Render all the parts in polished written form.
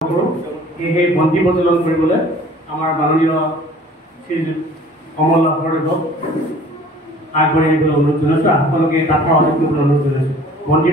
সেই বন্তি প্ৰজ্বলন কৰিবলৈ আমাৰ মাননীয় শ্ৰী কমল লাভদেৱক আগবাঢ়ি আহিবলৈ অনুৰোধ জনাইছোঁ। আপোনালোকে তাৰ পৰা অধিক কৰিবলৈ অনুৰোধ জনাইছোঁ। বন্তি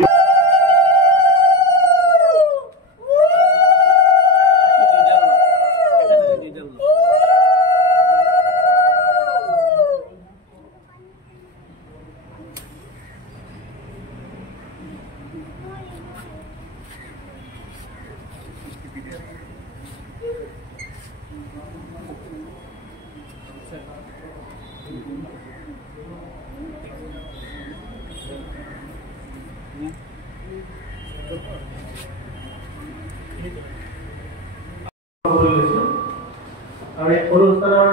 অনুষ্ঠানৰ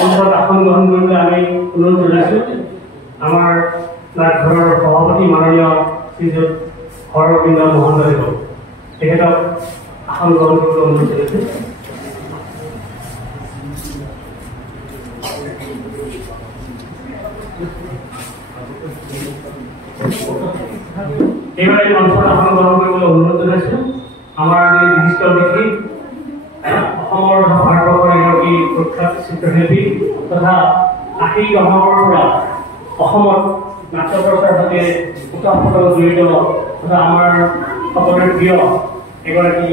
অন্তত আসন গ্ৰহণ কৰিবলৈ আমি অনুৰোধ জনাইছোঁ। আমাৰ নামঘৰৰ সভাপতি মাননীয় শ্ৰীযুত হৰগোবিন্দ মহন্তদেৱ তেখেতক আসন গ্ৰহণ কৰিবলৈ অনুৰোধ জনাইছোঁ। এইবাৰ এই মঞ্চত আসন গ্ৰহণ কৰিবলৈ অনুৰোধ জনাইছোঁ। আমাৰ যি বিশিষ্ট ব্যক্তি অসমৰ তথা ভাৰতবৰ্ষৰ এগৰাকী প্ৰখ্যাত চিত্ৰশিল্পী তথা ৮০ দশকৰ পৰা অসমত নাট্য প্ৰচাৰৰ সৈতে ওতঃপ্ৰোতভাৱে জড়িত তথা আমাৰ সকলোৰে প্ৰিয় এগৰাকী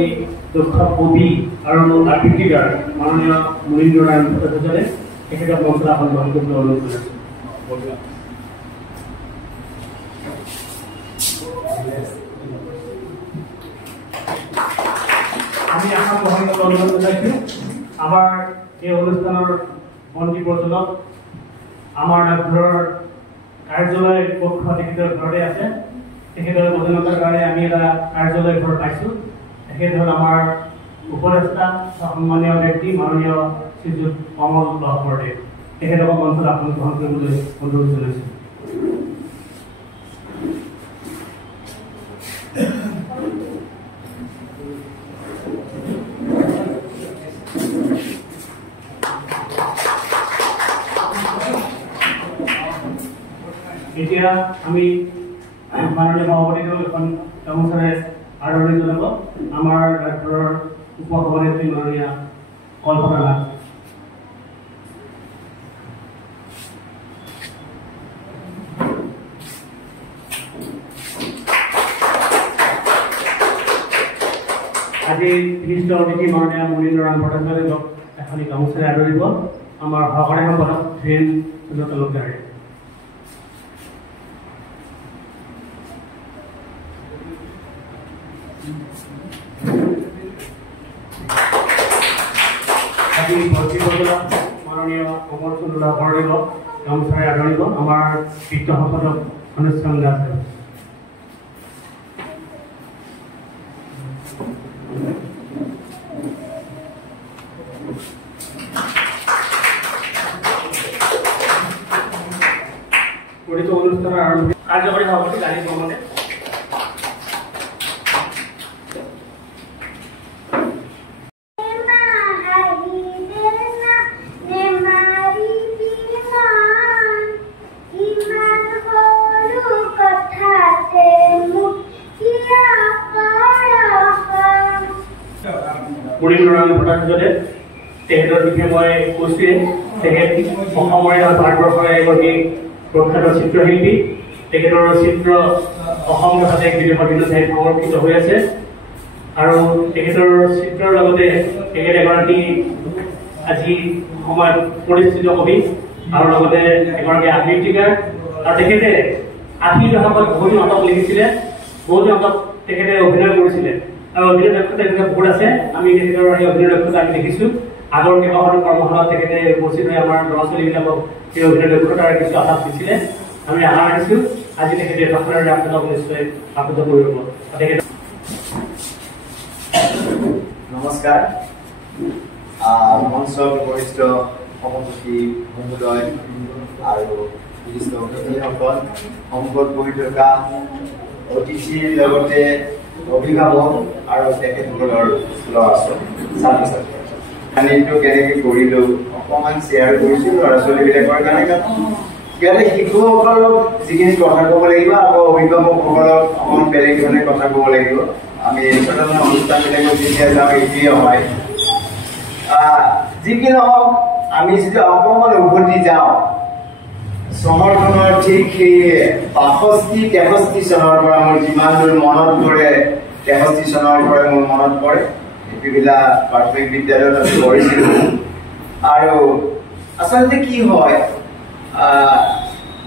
দক্ষ কবি আৰু আবৃত্তিকাৰ মাননীয় মুনীন্দ্ৰ নাৰায়ণ ভট্টাচাৰ্যদেৱে তেখেতক মঞ্চত আসন গ্ৰহণ কৰিবলৈ অনুৰোধ জনাইছোঁ। আমি আসন গ্ৰহণ কৰিবলৈ অনুৰোধ জনাইছোঁ। আমাৰ এই অনুষ্ঠানৰ বন্তি প্ৰজ্বলন আমাৰ নামঘৰৰ কাৰ্যালয় কক্ষ তেখেতৰ ঘৰতে আছে। তেখেতৰ অধীনতাৰ কাৰণে আমি এটা কাৰ্যালয় ঘৰ পাইছোঁ। তেখেত হ'ল আমাৰ উপদেষ্টা সন্মানীয় ব্যক্তি মাননীয় শ্ৰীযুত কমল লাভদেৱ। তেখেতক মঞ্চত আসন গ্ৰহণ কৰিবলৈ অনুৰোধ জনাইছোঁ। এতিয়া আমি মাননীয় সভাপতিক এখন গামোচাৰে আদৰণি জনাব। আমাৰ নামঘৰৰ উপ সভানেত্ৰী মাননীয়া কল্পনা নাথ। আজি বিশিষ্ট অতিথি মাননীয় মুনীন্দ্ৰ নাৰায়ণ ভট্টাচাৰ্যদেৱক এখনি গামোচাৰে আদৰিব আমাৰ সহকাৰী সম্পাদক ধীৰেন চন্দ্ৰ তালুকদাৰে। আজি বন্তি প্ৰজ্বলন মাননীয় কমল চন্দ্ৰ লাভদেৱক গামোচাৰে আদৰিব আমাৰ বিত্ত সম্পাদক অনুষ্ঠান দাস। অনুষ্ঠানৰ আৰম্ভ কাৰ্যকৰী সভাপতি গাড়ী ভ্ৰমণে মুনীন্দ্ৰ নাৰায়ণ ভট্টাচাৰ্যদেৱ তেখেতৰ বিষয়ে মই কৈছোঁৱে। তেখেত অসমৰে ভাৰতবৰ্ষৰে এগৰাকী প্ৰখ্যাত চিত্ৰশিল্পী। তেখেতৰ চিত্ৰ অসম তথা দেশ বিদেশৰ বিভিন্ন ঠাইত সংৰক্ষিত হৈ আছে আৰু তেখেতৰ চিত্ৰৰ লগতে তেখেত এগৰাকী আজি সময়ত পৰিচিত কবি আৰু লগতে এগৰাকী আবৃত্তিকাৰ আৰু তেখেতে ৮০ দশকত বহুতো নাটক লিখিছিলে, বহুতো নাটক তেখেতে অভিনয় কৰিছিলে আৰু অভিনয় দক্ষতা তেখেতৰ বহুত আছে। আমি তেখেতৰ সেই অভিনয় দক্ষতা আমি দেখিছোঁ। আগৰ কেইবাখনো কৰ্মশালাত তেখেতে উপস্থিত হৈ আমাৰ ল'ৰা ছোৱালীবিলাকক সেই অভিনয় দক্ষতাৰ কিছু আভাস দিছিলে। আমি আশা ৰাখিছোঁ আজি তেখেতে ভাষণেৰে আপোনালোকক নিশ্চয় আপ্লুত কৰিব। নমস্কাৰ। মঞ্চৰ বৰিষ্ঠ সভাপতি মহোদয় আৰু বিশিষ্ট অতিথিসকল, সম্পদ বহি থকা অতিথিৰ লগতে অভিভাৱক আৰু তেখেতসকলৰ ল'ৰা ছোৱালী ছাত্ৰ ছাত্ৰী কাহিনীটো কেনেকৈ কৰিলোঁ অকণমান শ্বেয়াৰ কৰিছোঁ ল'ৰা ছোৱালীবিলাকৰ কাৰণে। ইয়াতে শিশুসকলক যিখিনি কথা ক'ব লাগিব আকৌ অভিভাৱকসকলক অকণমান বেলেগ ধৰণে কথা ক'ব লাগিব। আমি এনেকুৱা ধৰণৰ অনুষ্ঠানবিলাকত যেতিয়া যাওঁ এইটোৱে হয়। যি কি নহওক আমি যদি অকণমান উভতি যাওঁ চহৰখনৰ ঠিক সেই ৬২-৬৩ চনৰ পৰা মোৰ যিমান দূৰ মনত পৰে ৬৩ চনৰ পৰা মোৰ মনত পৰে এইবিলাক প্ৰাথমিক বিদ্যালয়ত আমি পঢ়িছিলোঁ। আৰু আচলতে কি হয়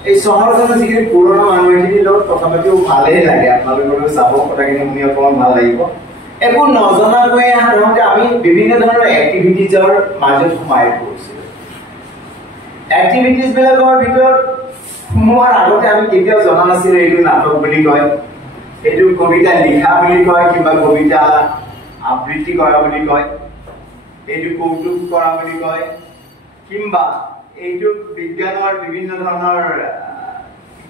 এই চহৰখনৰ যিখিনি পুৰণা মানুহখিনিৰ লগত কথা পাতিও ভালেই লাগে, আপোনালোকেও চাব কথাখিনি শুনি অকণমান ভাল লাগিব। একো নজনাকৈ সাধাৰণতে আমি বিভিন্ন ধৰণৰ এক্টিভিটিজৰ মাজত সোমাই পৰিছিলোঁ। এক্টিভিটিজবিলাকৰ ভিতৰত সোমোৱাৰ আগতে আমি কেতিয়াও জনা নাছিলোঁ এইটো নাটক বুলি কয়, এইটো কবিতা লিখা বুলি কয়, কিবা কবিতা আবৃত্তি কৰা বুলি কয়, এইটো কৌতুক কৰা বুলি কয়, কিংবা এইটো বিজ্ঞানৰ বিভিন্ন ধৰণৰ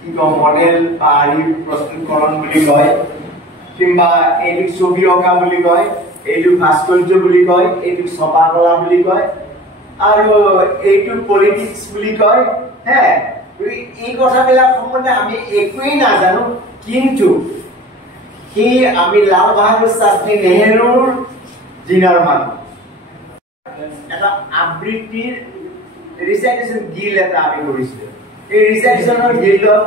কি কওঁ মডেল বা আৰ্হি প্ৰস্তুতকৰণ বুলি কয়, কিংবা এইটো ছবি অঁকা বুলি কয়, এইটো ভাস্কৰ্য বুলি কয়, এইটো ছপা কলা বুলি কয়, আৰু এইটো পলিটিক্স বুলি কয়। এই কথাবিলাক সম্বন্ধে আমি একোৱেই নাজানো, কিন্তু সি আমি লাল বাহাদুৰ শাস্ত্ৰী নেহেৰুৰ দিনৰ মানুহ এটা আবৃত্তিৰ ৰিচাইটেশ্যন গিল্ড এটা আমি কৰিছিলোঁ। এই ৰিচাইটেশ্যনৰ গিল্ডত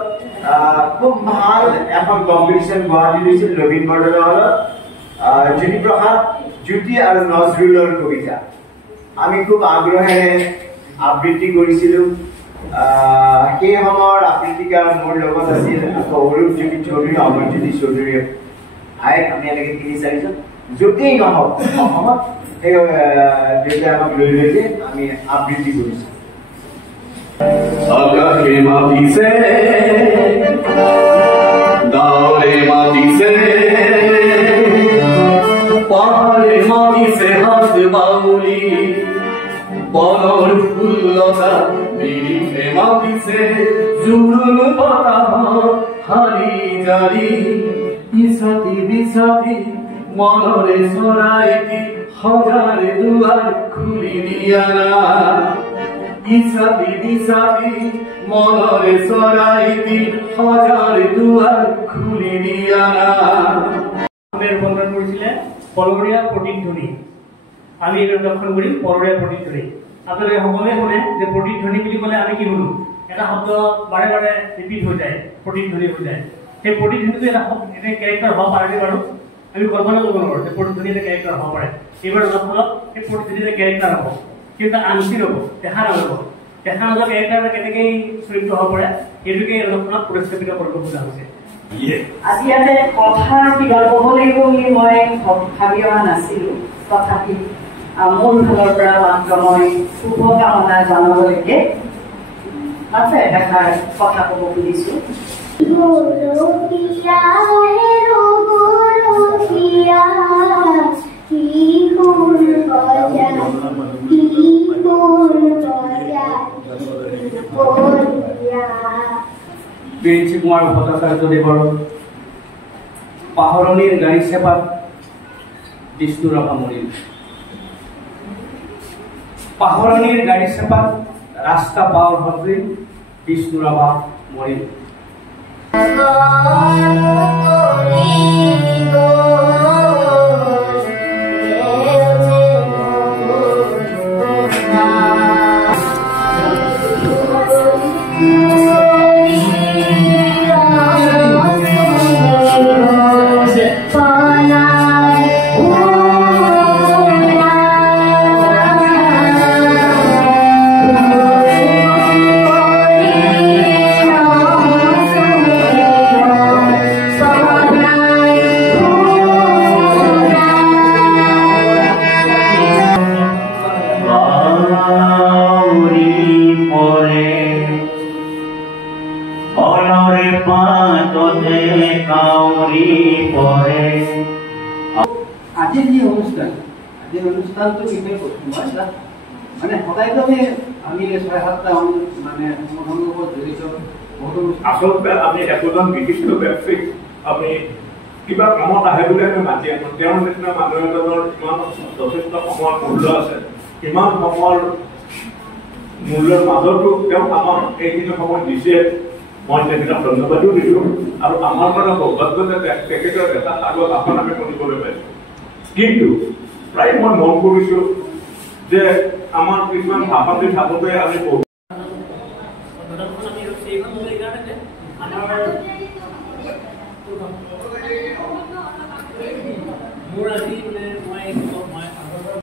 খুব ভাল এখন কম্পিটিশ্যন গুৱাহাটীত হৈছিল নবীন বৰদলৈ হলত, জ্যোতিপ্ৰসাদ জ্যোতি আৰু নজৰুলৰ কবিতা আমি খুব আগ্ৰহেৰে আবৃত্তি কৰিছিলোঁ। সেই সময়ৰ আবৃত্তিকাৰ মোৰ লগত আছিল অৰূপ জ্যোতি চৌধুৰী, অমৰজ্যোতি চৌধুৰী ভাইক, আমি এনেকৈ ৩-৪জন য'তেই নহওক অসমত সেই দেউতাই আমাক লৈ যে আমি আবৃত্তি কৰিছোঁ। আকাশে মাতিছে ডাৱৰে মাতিছে পাহাৰে মাতিছে হাত বাউলি বনৰ ফুললতা নিৰিখে মাতিছে জোৰোণ বতাহ হাৰি জাৰি বিচাতি বিচাতি মনৰে চৰাইটি সজাৰ দুৱাৰ খুলি দিয়া না ইছাতি দিছাতি মনৰে চৰাইটি সজাৰ দুৱাৰ খুলি দিয়া না। ৰূপান্তৰণ কৰিছিলে পলৰীয়া প্ৰতিধ্বনি। আমি এইটো লক্ষণ কৰিম পলৰীয়া প্ৰতিধ্বনি। আপোনালোকে সকলোৱে শুনে যে প্ৰতিধ্বনি বুলি ক'লে আমি কি শুনো, এটা শব্দ বাৰে বাৰে ৰিপিট হৈ যায়, প্ৰতিধ্বনি হৈ যায়। সেই প্ৰতিধ্বনিটো এটা কেৰেক্টাৰ হ'ব পাৰেনে বাৰু? আমি কল্পনা কৰিব নোৱাৰোঁ যে প্ৰতিধ্বনি এটা কেৰেক্টাৰ হ'ব পাৰে। এইবাৰ অলপ অলপ সেই প্ৰতিধ্বনি এটা কেৰেক্টাৰ হ'ব, কিন্তু আনচিন হ'ব, দেখা নাযাব। দেখা নাযোৱা কেৰেক্টাৰ এটা কেনেকৈ চৰিত্ৰ হ'ব পাৰে সেইটোকে অলপ প্ৰতিস্থাপিত কৰিব খোজা হৈছে। আজি ইয়াতে কথা কিবা ক'ব লাগিব বুলি মই ভাবি অহা নাছিলোঁ, তথাপি মোৰ ফালৰ পৰা মাত্ৰ মই শুভকামনা জনাবলৈকে মাত্ৰ এষাৰ কথা ক'ব খুজিছোঁ। বিৰিঞ্চি কুমাৰ ভট্টাচাৰ্যদেৱৰ পাহৰণিৰ গাড়ী চেপাত বিষ্ণু ৰাভা মৰিল। পাহৰণিৰ গাড়ী চেপাত ৰাস্তা পাৰ হতে বিষ্ণু ৰাভা মৰিল। আজিৰ যি অনুষ্ঠান, আজিৰ অনুষ্ঠানটো বিষয়ে মানে সদায়তো আমি ৬-৭টা মানে সংগঠনৰ লগত জড়িত বহুতো আচলতে আমি একোজন বিশিষ্ট ব্যক্তিক আমি কিবা কামত আহে বুলি আমি মাতি আনো। তেওঁৰ নিচিনা মানুহ এজনৰ ইমান যথেষ্ট সময়ৰ মূল্য আছে, ইমান সময়ৰ মূল্যৰ মাজতো তেওঁ আমাক এইখিনি সময় দিছে। মই তেখেতক ধন্যবাদো দিছোঁ আৰু আমাৰ পৰা সৌভাগ্য যে তেখেতৰ এটা আগত ভাষণ আমি শুনিবলৈ পাইছোঁ। কিন্তু প্ৰায় মই মন কৰিছোঁ যে আমাৰ কিছুমান ভাষণ দি থাকোঁতে আমি বহু আমি